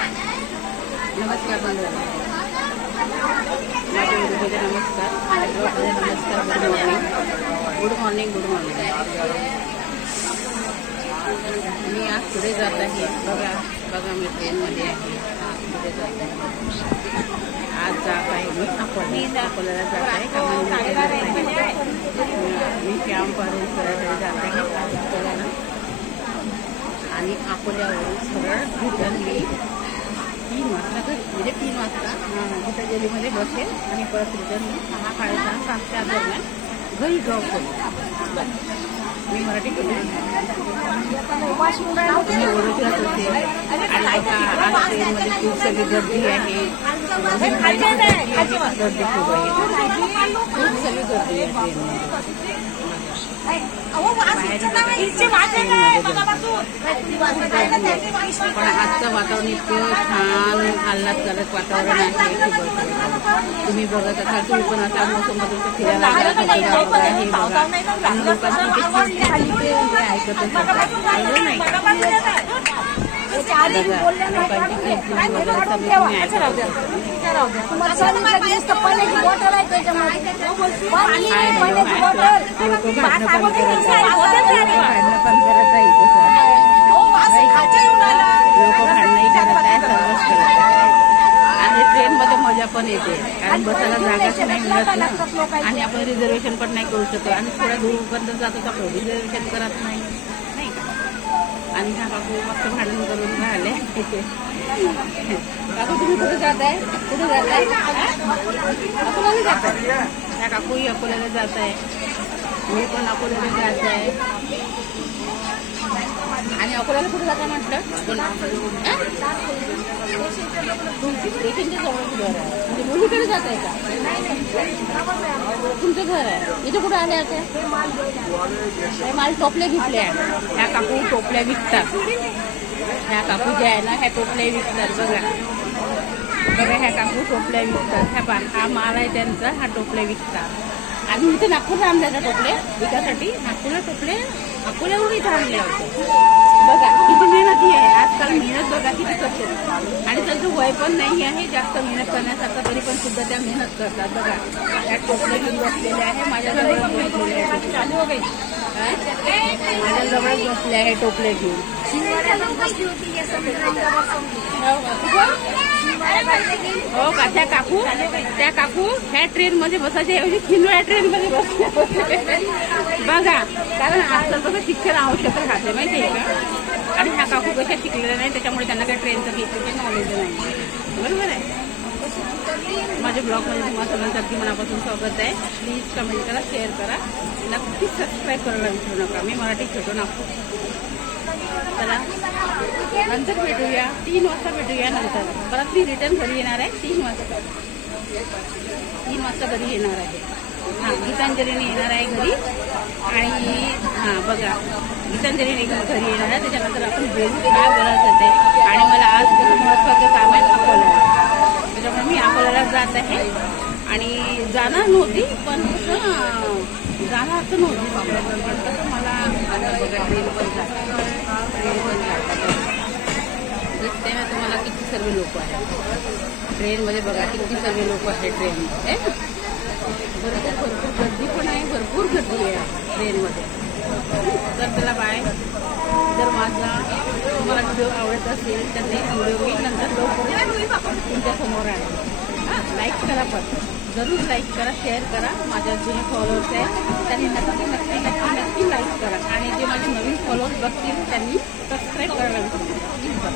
नमस्कार मंडळी, माझ्या व्हिडिओमध्ये नमस्कार. Good morning. मी आज पुढे जात आहे. बघा मी ट्रेनमध्ये आहे. पुढे जात आहे. आज जात आहे मी अकोल्याला जात आहे. मी कॅम्प करायला जात आहे अकोल्याला. आणि अकोल्यावरून सरळ रिटर्न मी 3 वाजता म्हणजे 3 वाजता गीतांजलीमध्ये बसेल आणि परत रिटर्न मी 6, 6:30, 7च्या दरम्यान घरी ड्रॉप करेल. मी मराठी तुम्ही ओळखलाच असेल. आणि आज ट्रेनमध्ये खूप सगळी गर्दी आहे. गर्दी खूप आहे. खूप सगळी गर्दी आहे ट्रेनमध्ये. पण आजचं वातावरण इतकं छान आल्हादकारक वातावरण आहे. तुम्ही बघत असाल, तुम्ही पण असा मोसममधून फिरायला हे बघा. आणि लोकांना ऐकत असाल नाही आणि ट्रेनमध्ये मजा पण येते, कारण बसायला जागाच नाही मिळत ना. आणि आपण रिझर्वेशन पण नाही करू शकतो. आणि थोड्या दूरपर्यंत जातो तर आपण रिझर्वेशन करत नाही का. आणि हा काकू मस्त भांडण करून राहिले. काकू तुम्ही कुठे जात आहे? अकोल्याला जात आहे. त्या काकूही अकोल्याला जात आहे. मी पण अकोल्याला जात आहे. आणि अकोल्याला कुठे जाता म्हटलं? स्टेशनच्या जवळ घर आहे. म्हणजे मुलीकडे जात आहे का? तुमचं घर आहे इथे. कुठे आले आता? माल टोपले घेतले आहे. ह्या काकू टोपल्या विकतात. ह्या काकू ज्या आहे ना, ह्या टोपल्या विकतात. बघा ह्या काकू टोपल्या विकतात. हा माल आहे त्यांचा. हा टोपल्या विकतात. आणि इथे नागपूरला आणल्या त्या टोपले विकासाठी. नागपूरला टोपले अकोल्यावरून इथे आणले होते. बघा किती मेहनती आहे. आजकाल मेहनत बघा किती करते. आणि त्यांचं वय पण नाही आहे जास्त मेहनत करण्यासारखं, तरी पण सुद्धा त्या मेहनत करतात. बघा त्या टोपले घेऊन बसलेले आहे. माझ्याजवळ बसलेले आहे. माझ्याजवळच बसले आहे टोपले घेऊन. हो का? त्या काकू ह्या ट्रेनमध्ये बसायच्या ऐवजी खिंडोळ्या ट्रेनमध्ये बसल्या. बघा, कारण आजकाल कसं शिक्षण आवश्यक राहते माहिती आहे का. आणि ह्या काकू कशा शिकलेल्या नाही, त्याच्यामुळे त्यांना काही ट्रेनचं काही नॉलेज नाही. बरोबर आहे. माझ्या ब्लॉगमध्ये तुम्हाला सगळ्यांचं अगदी मनापासून स्वागत आहे. प्लीज कमेंट करा, शेअर करा, नक्कीच सबस्क्राईब करायला विसरू नका. मी मराठी खेळतो नागपूर. चला नंतर भेटूया. 3 वाजता भेटूया. नंतर परत मी रिटर्न घरी येणार आहे 3 वाजता. 3 वाजता घरी येणार आहे. गीतांजलीने येणार आहे घरी. आणि बघा गीतांजलीने घरी येणार आहे. त्याच्यानंतर आपण काय बोलायचं ते. आणि मला आज महत्त्वाचं काम आहे अकोल्याला. त्याच्यामुळे मी अकोल्याला जात आहे. आणि जाणार नव्हती, पण जाणार असं नव्हतं आपल्याबरोबर. कसं मला आता बघा ट्रेन पण जाते. दिसते ना तुम्हाला किती सर्व लोक आहेत ट्रेनमध्ये. बघा किती सर्व लोक आहेत ट्रेनमध्ये. भरपूर गर्दी पण आहे. भरपूर गर्दी आहे ट्रेनमध्ये. तर चला बाय. जर माझा तुम्हाला व्हिडिओ आवडत असेल तर नेक्स्ट व्हिडिओ मी नंतर लवकर तुमच्यासमोर आहे. लाईक करा, पण जरूर लाईक करा, शेअर करा. माझ्या जे फॉलोअर्स आहेत त्यांनी नक्की लाईक करा. आणि जे माझे नवीन फॉलोअर्स बघतील त्यांनी सबस्क्राईब करायला विसरू नका.